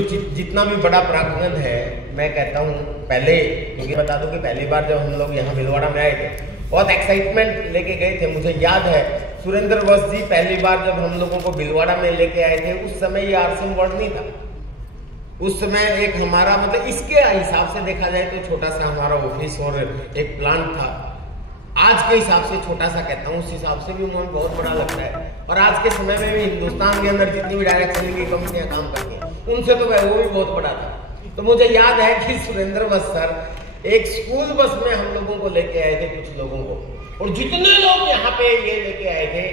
तो जितना भी बड़ा प्रांगण है, मैं कहता हूँ पहले, क्योंकि बता दूं कि पहली बार जब हम लोग यहाँ भीलवाड़ा में आए थे, बहुत एक्साइटमेंट लेके गए थे। मुझे याद है सुरेंद्र वत्स जी पहली बार जब हम लोगों को भीलवाड़ा में लेके आए थे, उस समय ये आरसीएम वर्ल्ड नहीं था। उस समय एक हमारा मतलब इसके हिसाब से देखा जाए तो छोटा सा हमारा ऑफिस और एक प्लांट था। आज के हिसाब से छोटा सा कहता हूँ, उस हिसाब से भी उन्होंने बहुत बड़ा लगता है। और आज के समय में भी हिंदुस्तान के अंदर जितनी भी डायरेक्ट सेलिंग की कंपनियां काम करती हैं, उनसे तो वो भी बहुत बड़ा था। तो मुझे याद है कि सुरेंद्र वत्स सर एक स्कूल बस में हम लोगों को लेके आए थे, कुछ लोगों को, और जितने लोग यहाँ पे ये लेके आए थे,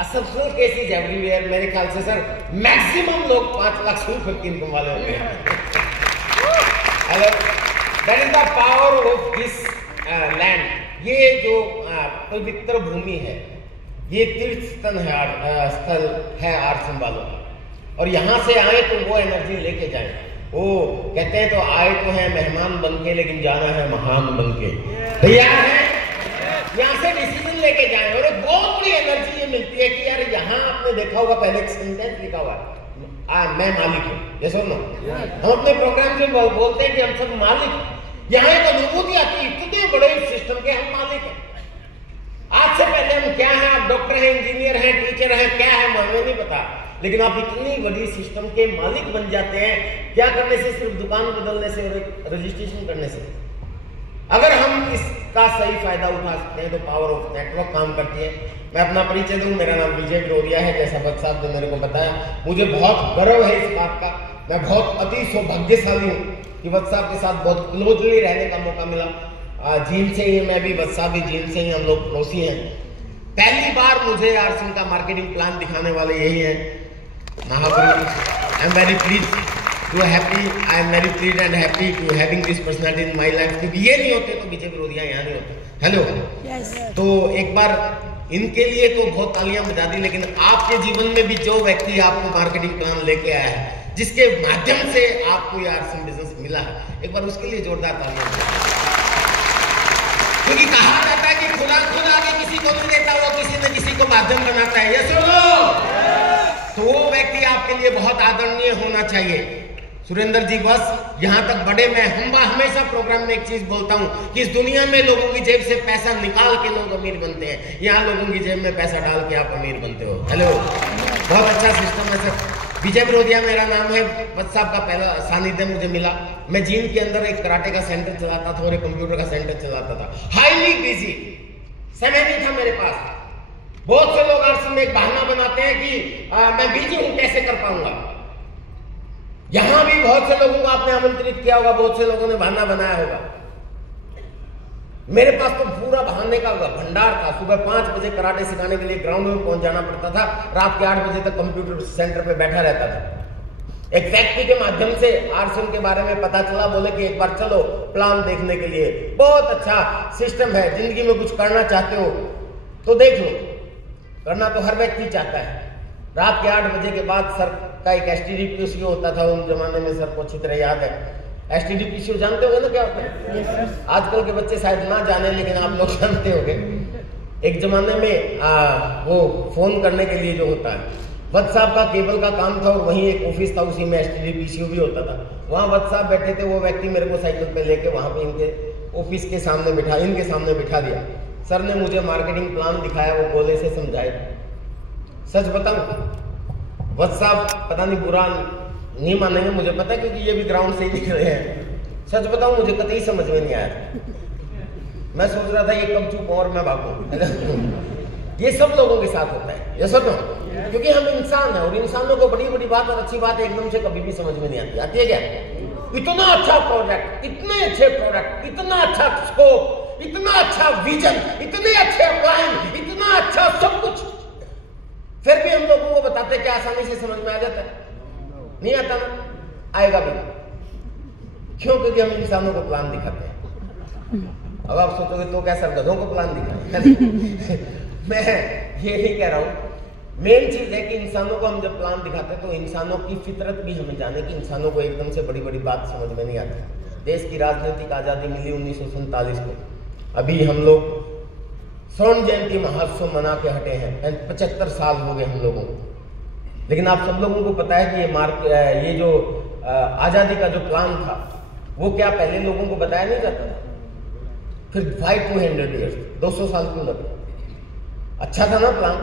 असफल केसेस एवरीवेयर, मेरे ख्याल से सर मैक्सिमम लोग 5 लाख इनकम वाले होंगे। Hello, that is the power of this land. ये जो पवित्र भूमि है, ये तीर्थ स्थल है आरसीएम वालों का, और यहाँ से आए तो वो एनर्जी लेके जाए। वो कहते हैं तो आए तो है मेहमान बन के, लेकिन जाना है महान बन के। तैयार है? यहाँ से डिसीजन लेके जाए। और एक बहुत बड़ी एनर्जी ये मिलती है कि यार यहाँ आपने देखा होगा पहले एक सेंटेंस लिखा हुआ है, मैं मालिक हूँ। ये सुनो, हम अपने प्रोग्राम में बोलते हैं कि हम सब मालिक हैं। यहाँ एक अनुभूति आती है इतने बड़े सिस्टम के हम मालिक हैं। आज से पहले हम क्या हैं, आप डॉक्टर हैं, इंजीनियर हैं, टीचर हैं, क्या है हमें नहीं पता, लेकिन आप इतनी बड़ी सिस्टम के मालिक बन जाते हैं। क्या करने से? सिर्फ दुकान बदलने से और रजिस्ट्रेशन करने से। अगर हम इसका सही फायदा उठा सकते हैं तो पावर ऑफ नेटवर्क काम करती है। मैं अपना परिचय दूं, मेरा नाम विजय बिरोरिया है, जैसा वत्स साहब ने मेरे को बताया। मुझे बहुत गर्व है इस बात का, मैं बहुत अति सौभाग्यशाली हूँ कि वत्स साहब के साथ बहुत क्लोजली रहने का मौका मिला। जींद से ही मैं भी, वत्स साहब भी जींद से ही, हम लोग पड़ोसी हैं। पहली बार मुझे आरसीएम का मार्केटिंग प्लान दिखाने वाले यही हैं महापुरुष। I am very pleased to happy, I am very pleased and happy to having this personality in my life. क्योंकि ये नहीं होते तो विजय बिरोरिया यहाँ नहीं होते। हेलो, तो एक बार इनके लिए तो बहुत तालियां बजा दी, लेकिन आपके जीवन में भी जो व्यक्ति आपको मार्केटिंग प्लान लेके आया है, जिसके माध्यम से आपको ये आरसीएम बिजनेस मिला है, एक बार उसके लिए जोरदार तालियां। क्योंकि कहा जाता है कि खुदा खुद आगे किसी को नहीं देता, वो किसी न किसी को माध्यम बनाता है। ये सुनो, तो वो व्यक्ति आपके लिए बहुत आदरणीय होना चाहिए। सुरेंद्र जी वत्स यहाँ तक बड़े, मैं हमेशा प्रोग्राम में एक चीज बोलता हूँ कि इस दुनिया में लोगों की जेब से पैसा निकाल के लोग अमीर बनते हैं, यहाँ लोगों की जेब में पैसा डाल के आप अमीर बनते हो। हेलो, बहुत अच्छा सिस्टम है सर। विजय बिरोरिया मेरा नाम है। वत्स साहब का पहला सानिध्य मुझे मिला। मैं जींद के अंदर एक कराटे का सेंटर चलाता था और एक कंप्यूटर का सेंटर चलाता था। हाईली बिजी, समय नहीं था मेरे पास। बहुत से लोग आरसीएम में एक बहाना बनाते हैं कि मैं बिजी हूं, कैसे कर पाऊंगा। यहां भी बहुत से लोगों को आपने आमंत्रित किया होगा, बहुत से लोगों ने बहाना बनाया होगा। मेरे पास तो पूरा बहाने का भंडार था। सुबह 5 बजे कराटे सिखाने के लिए ग्राउंड में पहुंच जाना पड़ता था, रात के 8 बजे तक कंप्यूटर सेंटर पे बैठा रहता था। एक व्यक्ति के माध्यम से आरसीएम के बारे में पता चला, बोले कि एक बार चलो प्लान देखने के लिए, बहुत अच्छा सिस्टम है, जिंदगी में कुछ करना चाहते हो तो देख लो। करना तो हर व्यक्ति चाहता है। रात के 8 बजे के बाद सर का एक STD होता था, उन जमाने में सर को अच्छी तरह याद है। STD जानते होगे ना क्या होता है? yes, आजकल के बच्चे शायद ना जाने, लेकिन आप लोग जानते होंगे। एक जमाने में वो फोन करने के लिए जो होता है, वत्स साहब का केबल का काम था और वहीं एक ऑफिस था, उसी में STD भी होता था। वहाँ वत्स साहब बैठे थे, वो व्यक्ति मेरे को साइकिल पे लेके वहाँ पे इनके ऑफिस के सामने इनके सामने बिठा दिया। सर ने मुझे मार्केटिंग प्लान दिखाया, वो गोले से समझाए। सच बताऊं, वत्स साहब पता नहीं बुरा नहीं मानेंगे, मुझे पता है, क्योंकि ये भी ग्राउंड से ही दिख रहे हैं। सच बताऊं, मुझे कतई समझ में नहीं आया। मैं सोच रहा था ये कब चुप और मैं भागूं। ये सब लोगों के साथ होता है, ये सब, क्योंकि हम इंसान हैं और इंसानों को बड़ी बड़ी बात और अच्छी बात एकदम से कभी भी समझ में नहीं आती। आती है क्या? इतना अच्छा प्रोडक्ट, इतने अच्छे प्रोडक्ट, इतना अच्छा स्कोप, इतना अच्छा विजन, इतने अच्छे क्लाइंट, इतना अच्छा सब कुछ, फिर भी हम लोगों को बताते कि आसानी से समझ में आ जाता है। नहीं आता ना, आएगा भी क्यों? क्योंकि हम इंसानों को प्लान दिखाते हैं। अब आप सोचोगे तो क्या सर गधों को प्लान दिखाएं? मैं ये नहीं कह रहा हूं। मेन चीज है कि इंसानों को हम जब प्लान दिखाते हैं तो इंसानों की फितरत भी हमें जाने की। इंसानों को एकदम से बड़ी बड़ी बात समझ में नहीं आती। देश की राजनीतिक आजादी मिली 1947 को। अभी हम लोग स्वर्ण जयंती महोत्सव मना के हटे हैं, 75 साल हो गए हम लोगों को। लेकिन आप सब लोगों को पता है कि ये जो आजादी का जो प्लान था वो क्या पहले लोगों को बताया नहीं जाता था? फिर 500 years 200 साल क्यों लगे? अच्छा था ना प्लान?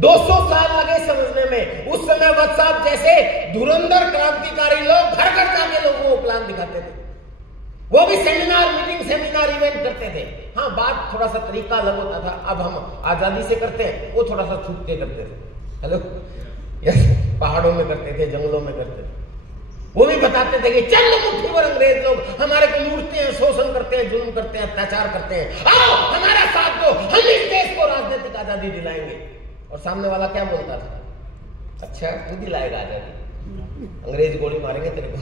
200 साल लगे समझने में। उस समय व्हाट्सएप जैसे धुरंधर क्रांतिकारी लोग घर घर जाके लोगों को प्लान दिखाते थे, वो भी सेमिनार मीटिंग सेमिनार इवेंट करते थे। हाँ, बात थोड़ा सा तरीका अलग होता था। अब हम आजादी से करते हैं, वो थोड़ा सा छूट के करते थे। हेलो, यस, पहाड़ों में करते थे, जंगलों में करते थे। वो भी बताते थे कि चल मुट्ठी भर अंग्रेज लोग हमारे को लूटते हैं, शोषण करते हैं, जुल्म करते हैं, अत्याचार करते हैं, आओ हमारा साथ दो, हम इस देश को राजनीतिक आजादी दिलाएंगे। और सामने वाला क्या बोलता था? अच्छा, तू दिलाएगा आजादी? अंग्रेज गोली मारेंगे तेरे को,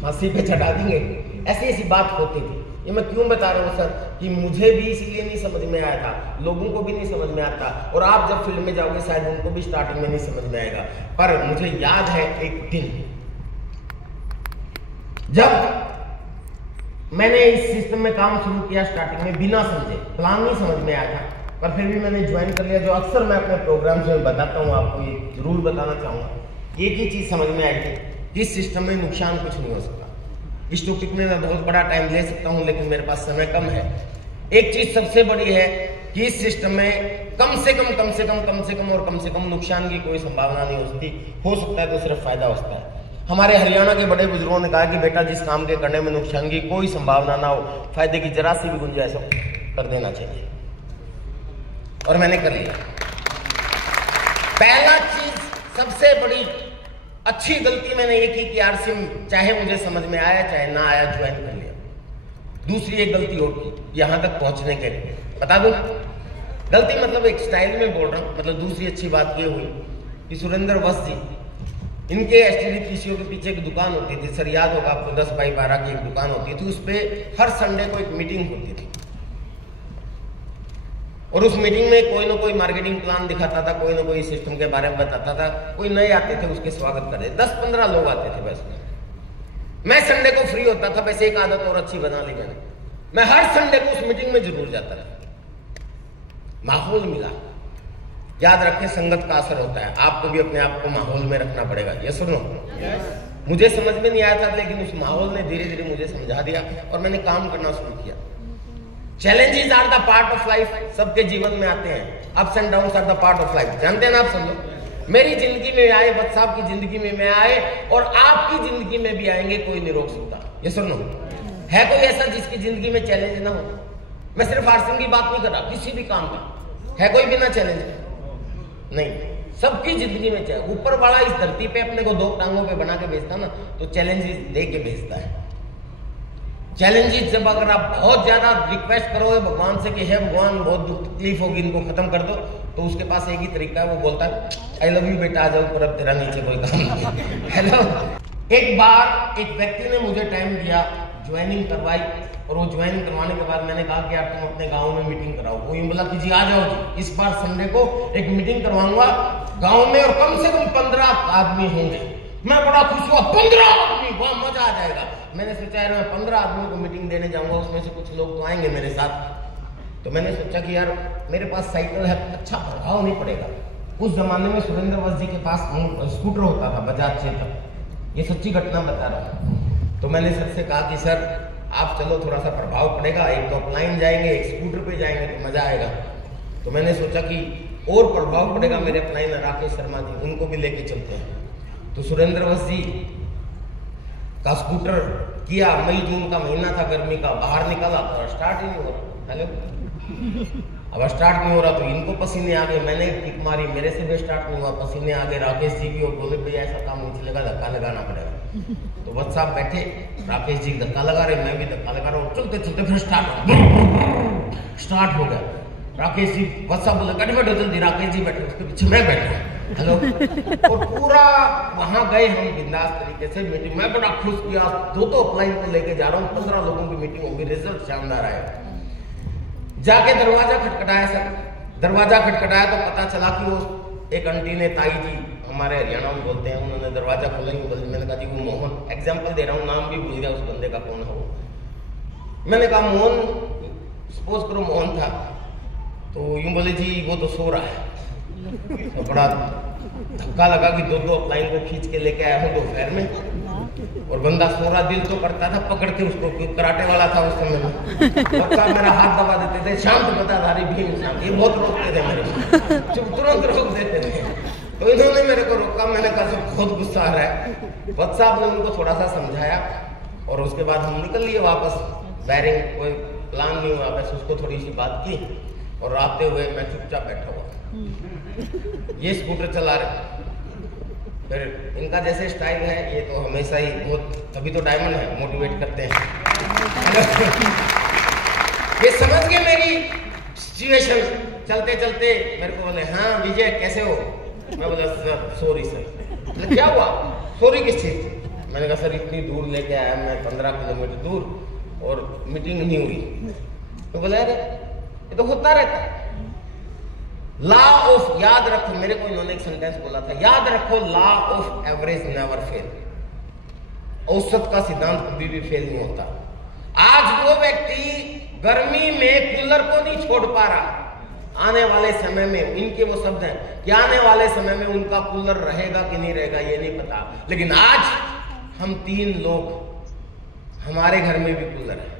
फांसी पे चढ़ा देंगे। ऐसी ऐसी बात होती थी। ये मैं क्यों बता रहा हूँ सर कि मुझे भी इसलिए नहीं समझ में आया था, लोगों को भी नहीं समझ में आता, और आप जब फिल्म में जाओगे शायद उनको भी स्टार्टिंग में नहीं समझ में आएगा। पर मुझे याद है एक दिन जब मैंने इस सिस्टम में काम शुरू किया, स्टार्टिंग में बिना समझे, प्लान नहीं समझ में आया था, पर फिर भी मैंने ज्वाइन कर लिया। जो अक्सर मैं अपने प्रोग्राम्स में बताता हूँ, आपको ये जरूर बताना चाहूँगा। एक ही चीज़ समझ में आई थी कि इस सिस्टम में नुकसान कुछ नहीं हो सकता। इस टॉपिक में मैं बहुत बड़ा टाइम ले सकता हूँ, लेकिन मेरे पास समय कम है। एक चीज़ सबसे बड़ी है कि इस सिस्टम में कम से कम नुकसान की कोई संभावना नहीं हो सकता है तो सिर्फ फायदा हो सकता है। हमारे हरियाणा के बड़े बुजुर्गों ने कहा कि बेटा, जिस काम के करने में नुकसान की कोई संभावना ना हो, फायदे की जरा सी भी गुंजाइश हो, कर देना चाहिए। और मैंने कर लिया। पहला चीज, सबसे बड़ी अच्छी गलती मैंने ये की कि आरसीएम चाहे मुझे समझ में आया चाहे ना आया, ज्वाइन कर लिया। दूसरी एक गलती और की, यहां तक पहुंचने के लिए बता दूं। गलती मतलब एक स्टाइल में बोल रहा हूं। मतलब दूसरी अच्छी बात ये हुई कि सुरेंद्र वत्स जी, इनके एसटीडी पीसीओ के पीछे एक दुकान होती थी, सर याद होगा आपको, 10 बाई 12 की एक दुकान होती थी। उस पर हर संडे को एक मीटिंग होती थी, और उस मीटिंग में कोई ना कोई मार्केटिंग प्लान दिखाता था, कोई ना कोई सिस्टम के बारे में बताता था। कोई नए आते थे, उसके स्वागत कर रहे 10-15 लोग आते थे बस। मैं संडे को फ्री होता था, वैसे एक आदत और अच्छी बना ली मैंने, मैं हर संडे को उस मीटिंग में जरूर जाता था। माहौल मिला। याद रखें, संगत का असर होता है। आपको भी अपने आप को माहौल में रखना पड़ेगा। ये सुनो, मुझे समझ में नहीं आया था, लेकिन उस माहौल ने धीरे धीरे मुझे समझा दिया और मैंने काम करना शुरू किया। Challenges are the part of life, सबके जीवन में आते हैं। Ups and downs are the part of life, जानते हैं ना आप सब लोग। मेरी जिंदगी में आए, बच्चा साहब की जिंदगी में आए, और आपकी जिंदगी में भी आएंगे, कोई नहीं रोक सकता। ये सुनो, है कोई ऐसा जिसकी जिंदगी में चैलेंज ना हो? मैं सिर्फ आरसीएम की बात नहीं कर रहा, किसी भी काम का। है कोई बिना चैलेंज? नहीं, सबकी जिंदगी में चाहे। ऊपर वाला इस धरती पे अपने को 2 टांगों पे बना के भेजता ना, तो चैलेंजेस दे के भेजता है। चैलेंजेस जब अगर आप बहुत ज्यादा रिक्वेस्ट करोगे भगवान से कि हे भगवान, बहुत दुख तकलीफ होगी, इनको खत्म कर दो, तो उसके पास एक ही तरीका है, वो बोलता है आई लव यू बेटा, आ जाओ, पर अब तेरा नीचे कोई काम नहीं। हेलो, एक बार एक व्यक्ति ने मुझे टाइम दिया, ज्वाइनिंग करवाई, और वो ज्वाइन करवाने के बाद मैंने कहा कि यार तुम अपने गांव में मीटिंग कराओ। वो यूं बोला कि जी आ जाओ जी, इस बार संडे को एक मीटिंग करवाऊंगा गांव में, और कम से कम 15 आदमी होंगे। मैं बड़ा खुश हुआ, 15 आदमी, वहां मजा आ जाएगा। मैंने सोचा यार मैं 15 आदमियों को मीटिंग देने जाऊंगा, उसमें से कुछ लोग तो आएंगे मेरे साथ। तो मैंने सोचा कि यार मेरे पास साइकिल है, अच्छा प्रभाव नहीं पड़ेगा। उस जमाने में सुरेंद्र वत्स जी के पास स्कूटर होता था, बजाज चेतक। ये सच्ची घटना बता रहा हूँ। तो मैंने सर से कहा कि सर आप चलो, थोड़ा सा प्रभाव पड़ेगा, एक तो अपलाइन जाएंगे, एक स्कूटर पे जाएंगे, तो मजा आएगा। तो मैंने सोचा कि और प्रभाव पड़ेगा मेरे अपलाइन राकेश शर्मा जी, उनको भी लेके चलते हैं। तो सुरेंद्र वत्स जी का स्कूटर किया, मई जून का महीना था, गर्मी का, बाहर निकाला तो स्टार्ट ही नहीं हो रहा। हेलो, अब स्टार्ट नहीं हो रहा तो इनको पसीने आ गए, मैंने किक मारी, मेरे से भी स्टार्ट नहीं हुआ, पसीने आ गए। राकेश जी भी, और बोले भैया ऐसा काम नहीं चलेगा, धक्का लगाना पड़ेगा। तो वत्स साहब बैठे, राकेश जी धक्का लगा रहे, मैं भी धक्का लगा रहा हूँ, चलते चलते फिर स्टार्ट हो गया। राकेश जी, वत्स साहब बोले गड़बड़ हो जल्दी, राकेश जी बैठे, उसके पीछे मैं बैठा। हेलो, और पूरा वहां गए हम बिंदास तरीके से मीटिंग। मैं बड़ा खुश किया, 2 अपलाइन को लेके जा रहा हूँ, 15 लोगों की मीटिंग होगी, रिजल्ट शानदार आया। जाके दरवाजा खटखटाया सर, दरवाजा खटखटाया तो पता चला कि वो एक आंटी ने, ताई जी हमारे हरियाणा में बोलते हैं, उन्होंने दरवाजा खोला। मैंने कहा जी वो मोहन, एग्जाम्पल दे रहा हूँ, नाम भी भूल गया उस बंदे का कौन है वो। मैंने कहा मोहन, सपोज करो मोहन था, तो यूं बोले जी वो तो सो रहा है। तो बड़ा धक्का लगा कि 2 अपलाइन को खींच के लेके आया हूँ दोपहर में, और बंदा सोरा दिल तो करता था पकड़ के उसको, कराटे वाला था उस समय में। बच्चा मेरा हाथ दबा देते थे, शांत बताधारी भीम शांत, ये बहुत रोकते थे मेरे, तुरंत रोक देते थे। तो इन्होंने मेरे को रोका, मैंने कहा सब खुद गुस्सा आ रहा है। वत्स साहब ने उनको थोड़ा सा समझाया और उसके बाद हम निकल लिए वापस। बैरिंग कोई प्लान नहीं हुआ, बस उसको थोड़ी सी बात की और आते हुए मैं चुपचाप बैठा हुआ, ये स्कूटर चला रहे। फिर इनका जैसे स्टाइल है ये तो हमेशा ही बहुत, तभी तो डायमंड है, मोटिवेट करते हैं। ये समझ गए मेरी सिचुएशन। चलते चलते मेरे को बोले हाँ विजय कैसे हो? मैं बोला सर सॉरी सर। क्या हुआ? सॉरी किस चीज? मैंने कहा सर इतनी दूर लेके आया मैं, 15 किलोमीटर दूर, और मीटिंग नहीं हुई। तो बोले अरे ये तो होता रहता है। लॉ ऑफ, याद रखो, मेरे को इन्होंने एक सेंटेंस बोला था, याद रखो law of average never fail. औसत का सिद्धांत कभी भी फेल नहीं होता। आज वो व्यक्ति गर्मी में कूलर को नहीं छोड़ पा रहा, आने वाले समय में, इनके वो शब्द हैं कि आने वाले समय में उनका कूलर रहेगा कि नहीं रहेगा ये नहीं पता। लेकिन आज हम 3 लोग, हमारे घर में भी कूलर है,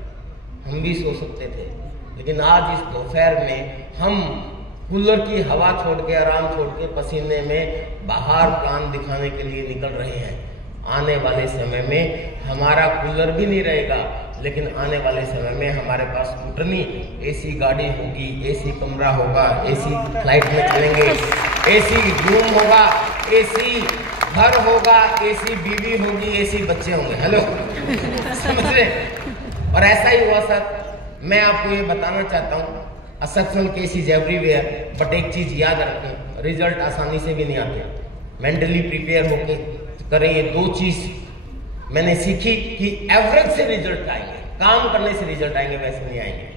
हम भी सो सकते थे, लेकिन आज इस दोपहर में हम कूलर की हवा छोड़ के, आराम छोड़ के, पसीने में बाहर प्लान दिखाने के लिए निकल रहे हैं। आने वाले समय में हमारा कूलर भी नहीं रहेगा, लेकिन आने वाले समय में हमारे पास स्कूटर नहीं, एसी गाड़ी होगी, एसी कमरा होगा, एसी फ्लाइट में चलेंगे, एसी रूम होगा, एसी घर होगा, एसी बीवी होगी, एसी बच्चे होंगे। हेलो समझ रहे? और ऐसा ही हुआ सर। मैं आपको ये बताना चाहता हूँ, successful case is everywhere, but एक चीज याद रखें, रिजल्ट आसानी से भी नहीं आते। मेंटली प्रिपेयर होके करें। ये 2 चीज मैंने सीखी कि एवरेज से रिजल्ट आएंगे, काम करने से रिजल्ट आएंगे, वैसे नहीं आएंगे।